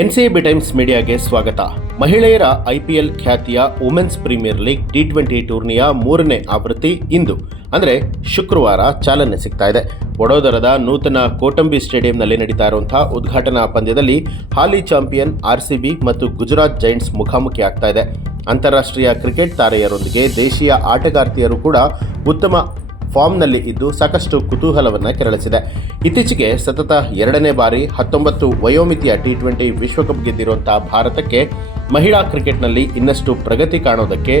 ಎನ್ಸಿಎಬಿ times ಮೀಡಿಯಾಗೆ ಸ್ವಾಗತ. ಮಹಿಳೆಯರ IPL ಖ್ಯಾತಿಯ women's premier league T twenty ಟೂರ್ನಿಯ ಮೂರನೇ ಆವೃತ್ತಿ ಇಂದು, ಅಂದರೆ ಶುಕ್ರವಾರ ಚಾಲನೆ ಸಿಗ್ತಾ ಇದೆ. ವಡೋದರದ ನೂತನ ಕೋಟಂಬಿ ಸ್ಟೇಡಿಯಂನಲ್ಲಿ ನಡೀತಾ ಇರುವಂತಹ ಉದ್ಘಾಟನಾ ಪಂದ್ಯದಲ್ಲಿ ಹಾಲಿ ಚಾಂಪಿಯನ್ ಆರ್ಸಿಬಿ ಮತ್ತು ಗುಜರಾತ್ ಜೈಂಟ್ಸ್ ಮುಖಾಮುಖಿ ಆಗ್ತಾ ಇದೆ. ಅಂತಾರಾಷ್ಟ್ರೀಯ ಕ್ರಿಕೆಟ್ ತಾರೆಯರೊಂದಿಗೆ ದೇಶೀಯ ಆಟಗಾರ್ತಿಯರು ಕೂಡ ಉತ್ತಮ ಫಾರ್ಮ್ನಲ್ಲಿ ಇದ್ದು ಸಾಕಷ್ಟು ಕುತೂಹಲವನ್ನು ಕೆರಳಿಸಿದೆ. ಇತ್ತೀಚೆಗೆ ಸತತ ಎರಡನೇ ಬಾರಿ ಹತ್ತೊಂಬತ್ತು ವಯೋಮಿತಿಯ ಟಿ ಟ್ವೆಂಟಿ ವಿಶ್ವಕಪ್ ಗೆದ್ದಿರುವಂತಹ ಭಾರತಕ್ಕೆ ಮಹಿಳಾ ಕ್ರಿಕೆಟ್ನಲ್ಲಿ ಇನ್ನಷ್ಟು ಪ್ರಗತಿ ಕಾಣೋದಕ್ಕೆ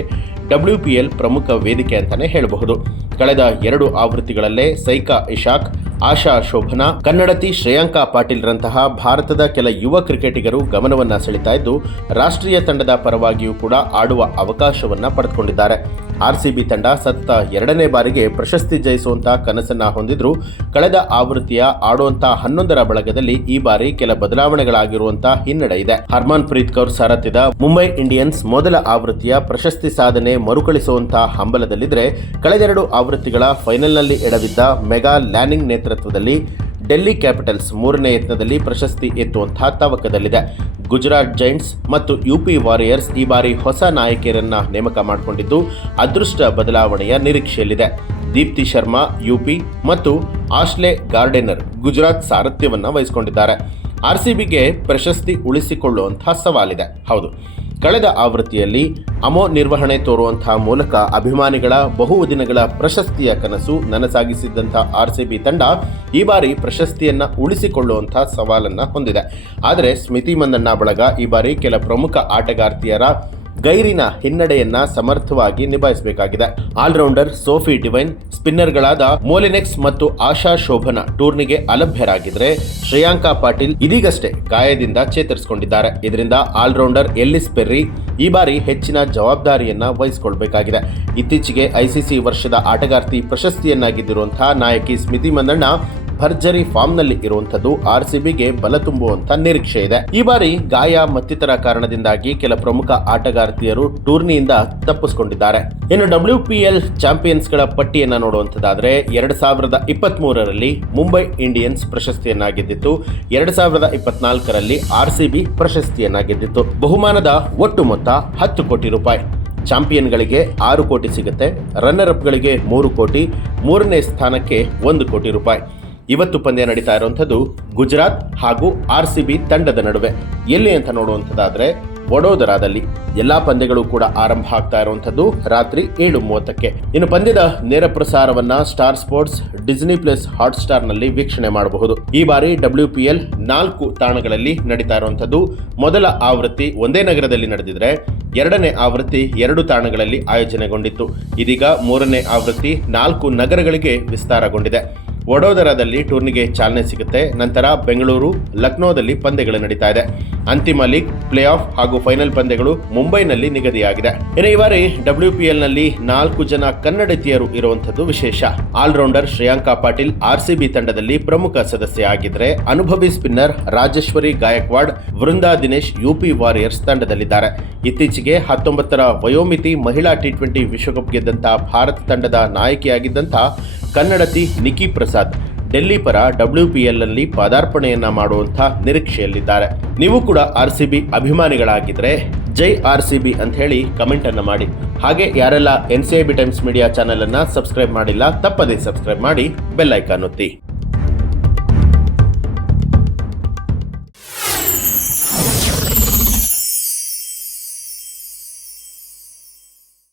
ಡಬ್ಲ್ಯೂ ಪಿ ಎಲ್ ಪ್ರಮುಖ ವೇದಿಕೆ ಅಂತಲೇ ಹೇಳಬಹುದು. ಕಳೆದ ಎರಡು ಆವೃತ್ತಿಗಳಲ್ಲೇ ಸೈಕಾ ಇಶಾಕ್, ಆಶಾ ಶೋಭನಾ, ಕನ್ನಡತಿ ಶ್ರೇಯಾಂಕಾ ಪಾಟೀಲ್ರಂತಹ ಭಾರತದ ಕೆಲ ಯುವ ಕ್ರಿಕೆಟಿಗರು ಗಮನವನ್ನು ಸೆಳಿತಾ ಇದ್ದು, ರಾಷ್ಟ್ರೀಯ ತಂಡದ ಪರವಾಗಿಯೂ ಕೂಡ ಆಡುವ ಅವಕಾಶವನ್ನ ಪಡೆದುಕೊಂಡಿದ್ದಾರೆ. ಆರ್ಸಿಬಿ ತಂಡ ಸತ್ತ ಎರಡನೇ ಬಾರಿಗೆ ಪ್ರಶಸ್ತಿ ಜಯಿಸುವಂತಹ ಕನಸನ್ನ ಹೊಂದಿದ್ರು. ಕಳೆದ ಆವೃತ್ತಿಯ ಆಡುವಂತಹ ಹನ್ನೊಂದರ ಬಳಗದಲ್ಲಿ ಈ ಬಾರಿ ಕೆಲ ಬದಲಾವಣೆಗಳಾಗಿರುವಂತಹ ಹಿನ್ನಡೆ ಇದೆ. ಹರ್ಮನ್ ಪ್ರೀತ್ ಕೌರ್ ಸಾರಥ್ಯದ ಮುಂಬೈ ಇಂಡಿಯನ್ಸ್ ಮೊದಲ ಆವೃತ್ತಿಯ ಪ್ರಶಸ್ತಿ ಸಾಧನೆ ಮರುಕಳಿಸುವಂತಹ ಹಂಬಲದಲ್ಲಿದ್ರೆ, ಕಳೆದೆರಡು ಆವೃತ್ತಿಗಳ ಫೈನಲ್ನಲ್ಲಿ ಎಡವಿದ್ದ ಮೆಗಾ ಲ್ಯಾನಿಂಗ್ ನೇತೃತ್ವದಲ್ಲಿ ಡೆಲ್ಲಿ ಕ್ಯಾಪಿಟಲ್ಸ್ ಮೂರನೇ ಯತ್ನದಲ್ಲಿ ಪ್ರಶಸ್ತಿ ಎತ್ತುವಂತಹ ತವಕದಲ್ಲಿದೆ. ಗುಜರಾತ್ ಜೈಂಟ್ಸ್ ಮತ್ತು ಯುಪಿ ವಾರಿಯರ್ಸ್ ಈ ಬಾರಿ ಹೊಸ ನಾಯಕಿಯರನ್ನ ನೇಮಕ ಮಾಡಿಕೊಂಡಿದ್ದು ಅದೃಷ್ಟ ಬದಲಾವಣೆಯ ನಿರೀಕ್ಷೆಯಲ್ಲಿದೆ. ದೀಪ್ತಿ ಶರ್ಮಾ, ಯುಪಿ ಮತ್ತು ಆಶ್ಲೆ ಗಾರ್ಡೆನರ್ ಗುಜರಾತ್ ಸಾರಥ್ಯವನ್ನು ವಹಿಸಿಕೊಂಡಿದ್ದಾರೆ. ಆರ್ಸಿಬಿಗೆ ಪ್ರಶಸ್ತಿ ಉಳಿಸಿಕೊಳ್ಳುವಂತಹ ಸವಾಲಿದೆ. ಹೌದು. ಕಳೆದ ಆವೃತ್ತಿಯಲ್ಲಿ ಅಮೋ ನಿರ್ವಹಣೆ ತೋರುವಂತಹ ಮೂಲಕ ಅಭಿಮಾನಿಗಳ ಬಹು ದಿನಗಳ ಪ್ರಶಸ್ತಿಯ ಕನಸು ನನಸಾಗಿಸಿದ್ದಂಥ ಬಿ ತಂಡ ಈ ಬಾರಿ ಪ್ರಶಸ್ತಿಯನ್ನ ಉಳಿಸಿಕೊಳ್ಳುವಂತಹ ಸವಾಲನ್ನ ಹೊಂದಿದೆ. ಆದರೆ ಸ್ಮಿತಿ ಮಂದಣ್ಣ ಬಳಗ ಈ ಬಾರಿ ಕೆಲ ಪ್ರಮುಖ ಆಟಗಾರ್ತಿಯರ ಗೈರಿನ ಹಿನ್ನಡೆಯನ್ನ ಸಮರ್ಥವಾಗಿ ನಿಭಾಯಿಸಬೇಕಾಗಿದೆ. ಆಲ್ರೌಂಡರ್ ಸೋಫಿ ಡಿವೈನ್, ಸ್ಪಿನ್ನರ್ಗಳಾದ ಮೋಲಿನೆಕ್ಸ್ ಮತ್ತು ಆಶಾ ಶೋಭನ ಟೂರ್ನಿಗೆ ಅಲಭ್ಯರಾಗಿದ್ರೆ ಶ್ರೇಯಾಂಕಾ ಪಾಟೀಲ್ ಇದೀಗಷ್ಟೇ ಗಾಯದಿಂದ ಚೇತರಿಸಿಕೊಂಡಿದ್ದಾರೆ. ಇದರಿಂದ ಆಲ್ರೌಂಡರ್ ಎಲ್ಲಿಸ್ ಪೆರ್ರಿ ಈ ಬಾರಿ ಹೆಚ್ಚಿನ ಜವಾಬ್ದಾರಿಯನ್ನ ವಹಿಸಿಕೊಳ್ಬೇಕಾಗಿದೆ. ಇತ್ತೀಚೆಗೆ ಐಸಿಸಿ ವರ್ಷದ ಆಟಗಾರ್ತಿ ಪ್ರಶಸ್ತಿಯನ್ನ ಗೆದ್ದಿರುವಂತಹ ನಾಯಕಿ ಸ್ಮಿತಿ ಮಂದಣ್ಣ ಭರ್ಜರಿ ಫಾರ್ಮ್ನಲ್ಲಿ ಇರುವಂತದ್ದು ಬಿಗೆ ಬಲ ತುಂಬುವಂತ ನಿರೀಕ್ಷೆ ಇದೆ. ಈ ಬಾರಿ ಗಾಯ ಮತ್ತಿತರ ಕಾರಣದಿಂದಾಗಿ ಕೆಲ ಪ್ರಮುಖ ಆಟಗಾರ್ತಿಯರು ಟೂರ್ನಿಯಿಂದ ತಪ್ಪಿಸಿಕೊಂಡಿದ್ದಾರೆ. ಇನ್ನು ಡಬ್ಲ್ಯೂ ಪಿ ಎಲ್ ಚಾಂಪಿಯನ್ಸ್ಗಳ ಪಟ್ಟಿಯನ್ನ ನೋಡುವಂತದಾದ್ರೆ ಎರಡ್ ಸಾವಿರದ ಇಪ್ಪತ್ತ್ ಮೂರರಲ್ಲಿ ಮುಂಬೈ ಇಂಡಿಯನ್ಸ್ ಪ್ರಶಸ್ತಿಯನ್ನ ಗೆದ್ದಿತ್ತು. ಎರಡ್ ಸಾವಿರದ ಇಪ್ಪತ್ನಾಲ್ಕರಲ್ಲಿ ಆರ್ ಸಿ ಪ್ರಶಸ್ತಿಯನ್ನ ಗೆದ್ದಿತ್ತು. ಬಹುಮಾನದ ಒಟ್ಟು ಮೊತ್ತ ಹತ್ತು ಕೋಟಿ ರೂಪಾಯಿ. ಚಾಂಪಿಯನ್ಗಳಿಗೆ ಆರು ಕೋಟಿ ಸಿಗುತ್ತೆ. ರನ್ನರ್ ಅಪ್ಗಳಿಗೆ ಮೂರು ಕೋಟಿ. ಮೂರನೇ ಸ್ಥಾನಕ್ಕೆ ಒಂದು ಕೋಟಿ ರೂಪಾಯಿ. ಇವತ್ತು ಪಂದ್ಯ ನಡೀತಾ ಇರುವಂಥದ್ದು ಗುಜರಾತ್ ಹಾಗೂ ಆರ್ ಸಿ ಬಿ ತಂಡದ ನಡುವೆ. ಎಲ್ಲಿ ಅಂತ ನೋಡುವಂಥದ್ದಾದರೆ, ವಡೋದರಾದಲ್ಲಿ ಎಲ್ಲಾ ಪಂದ್ಯಗಳು ಕೂಡ ಆರಂಭ ಆಗ್ತಾ ಇರುವಂಥದ್ದು ರಾತ್ರಿ ಏಳು ಮೂವತ್ತಕ್ಕೆ. ಇನ್ನು ಪಂದ್ಯದ ನೇರ ಪ್ರಸಾರವನ್ನ star sports, Disney plus hot ಸ್ಟಾರ್ನಲ್ಲಿ ವೀಕ್ಷಣೆ ಮಾಡಬಹುದು. ಈ ಬಾರಿ ಡಬ್ಲ್ಯೂ ಪಿ ಎಲ್ ನಾಲ್ಕು ತಾಣಗಳಲ್ಲಿ ನಡೀತಾ ಇರುವಂಥದ್ದು. ಮೊದಲ ಆವೃತ್ತಿ ಒಂದೇ ನಗರದಲ್ಲಿ ನಡೆದಿದ್ರೆ, ಎರಡನೇ ಆವೃತ್ತಿ ಎರಡು ತಾಣಗಳಲ್ಲಿ ಆಯೋಜನೆಗೊಂಡಿತ್ತು. ಇದೀಗ ಮೂರನೇ ಆವೃತ್ತಿ ನಾಲ್ಕು ನಗರಗಳಿಗೆ ವಿಸ್ತಾರಗೊಂಡಿದೆ. ವಡೋದರಾದಲ್ಲಿ ಟೂರ್ನಿಗೆ ಚಾಲನೆ ಸಿಗುತ್ತೆ. ನಂತರ ಬೆಂಗಳೂರು ಲಕ್ನೋದಲ್ಲಿ ಪಂದ್ಯಗಳು ನಡೀತಾ ಇದೆ. ಅಂತಿಮ ಲೀಗ್ ಪ್ಲೇ ಆಫ್ ಹಾಗೂ ಫೈನಲ್ ಪಂದ್ಯಗಳು ಮುಂಬೈನಲ್ಲಿ ನಿಗದಿಯಾಗಿದೆ. ಇನ್ನು ಈ ಬಾರಿ ಡಬ್ಲ್ಯೂ ನಲ್ಲಿ ನಾಲ್ಕು ಜನ ಕನ್ನಡತಿಯರು ಇರುವಂತದ್ದು ವಿಶೇಷ. ಆಲ್ರೌಂಡರ್ ಶ್ರೇಯಾಂಕಾ ಪಾಟೀಲ್ ಆರ್ಸಿಬಿ ತಂಡದಲ್ಲಿ ಪ್ರಮುಖ ಸದಸ್ಯ ಆಗಿದ್ದರೆ ಅನುಭವಿ spinner Rajeshwari Gayakwad, Vrinda Dinesh UP warriors ತಂಡದಲ್ಲಿದ್ದಾರೆ. ಇತ್ತೀಚೆಗೆ ಹತ್ತೊಂಬತ್ತರ ವಯೋಮಿತಿ ಮಹಿಳಾ ಟಿ ಟ್ವೆಂಟಿ ವಿಶ್ವಕಪ್ ಗೆದ್ದಂತಹ ಭಾರತ ತಂಡದ ನಾಯಕಿಯಾಗಿದ್ದಂತಹ ಕನ್ನಡತಿ ನಿಕಿ ಪ್ರಸಾದ್. ಡೆಲ್ಲಿ ಪರ ಡಬ್ಲ್ಯೂ ಪಿ ಎಲ್ನಲ್ಲಿ ಪದಾರ್ಪಣೆಯನ್ನ ಮಾಡುವಂತ ನಿರೀಕ್ಷೆಯಲ್ಲಿದ್ದಾರೆ. ನೀವು ಕೂಡ ಆರ್ ಸಿ ಬಿ ಅಭಿಮಾನಿಗಳಾಗಿದ್ರೆ ಜೈ ಆರ್ ಸಿ ಬಿ ಅಂತ ಹೇಳಿ ಕಮೆಂಟ್ ಅನ್ನ ಮಾಡಿ. ಹಾಗೆ ಯಾರೆಲ್ಲ N C I B times media channel ಅನ್ನ ಸಬ್ಸ್ಕ್ರೈಬ್ ಮಾಡಿಲ್ಲ, ತಪ್ಪದೇ ಸಬ್ಸ್ಕ್ರೈಬ್ ಮಾಡಿ ಬೆಲ್ ಐಕಾನ್ ಒತ್ತಿ.